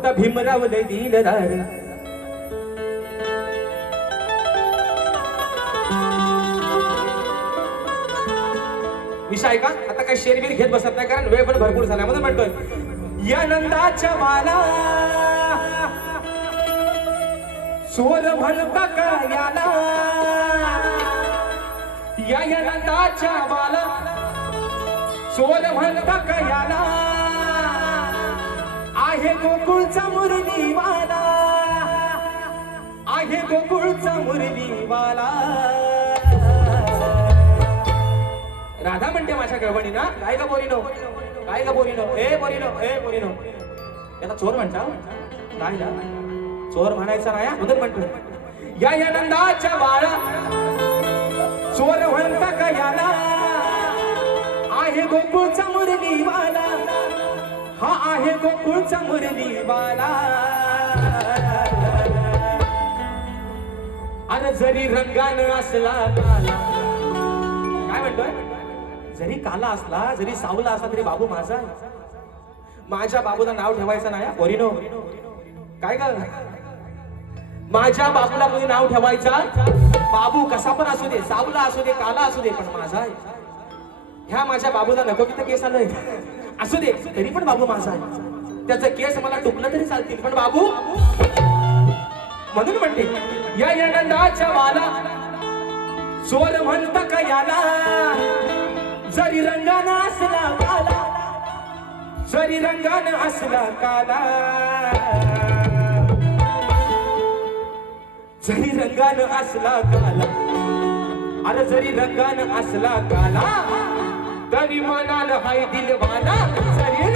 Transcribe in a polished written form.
मोठा भीमराव लय दिलदार. विषय का आता काही शेरबीर घेत बसत नाही कारण वेळ पण भरपूर झाला म्हणून म्हणतोय या नंदाच्या बाला सोल म्हणता का याला या नंदाच्या बाला सोल म्हणता का याला आहे गोकुळचा मुरलीवाला आहे गोकुळचा मुरलीवाला. राधा म्हणते माझ्या गवणी ना काय का बोरीनो काय का बोरीनो ए बोरीनो याला चोर म्हणता काय ना चोर म्हणायचा नाही म्हणून म्हणतो या नंदाच्या बाळा चोर म्हणता का याला आहे गोकुळचा मुरलीवाला हा आहे गोकुळचा मुरलीवाला. अरे जरी रंगानं असला काला काय म्हणतोय जरी काला असला जरी सावला असला तरी बाबू माझा. माझ्या बाबूला नाव ठेवायचं नाही पोरीनो काय ग माझ्या बाबूला कोणी नाव ठेवायचा बाबू कसा पण असू दे सावला असू दे काला असू दे पण माझा आहे. ह्या माझ्या बाबूला नको की केस आलंय असू दे तरी पण बाबू माझा आहे. त्याचं केस मला टुकलं तरी चालतील पण बाबू म्हणून म्हणते या नंदाच्या बाला सोल म्हणता का याला जरी रंगानं असला काला जरी रंगानं असला काला जरी रंगानं असला काला अरे जरी रंगानं असला काला तरी मनानं हाय दिलवाला जरी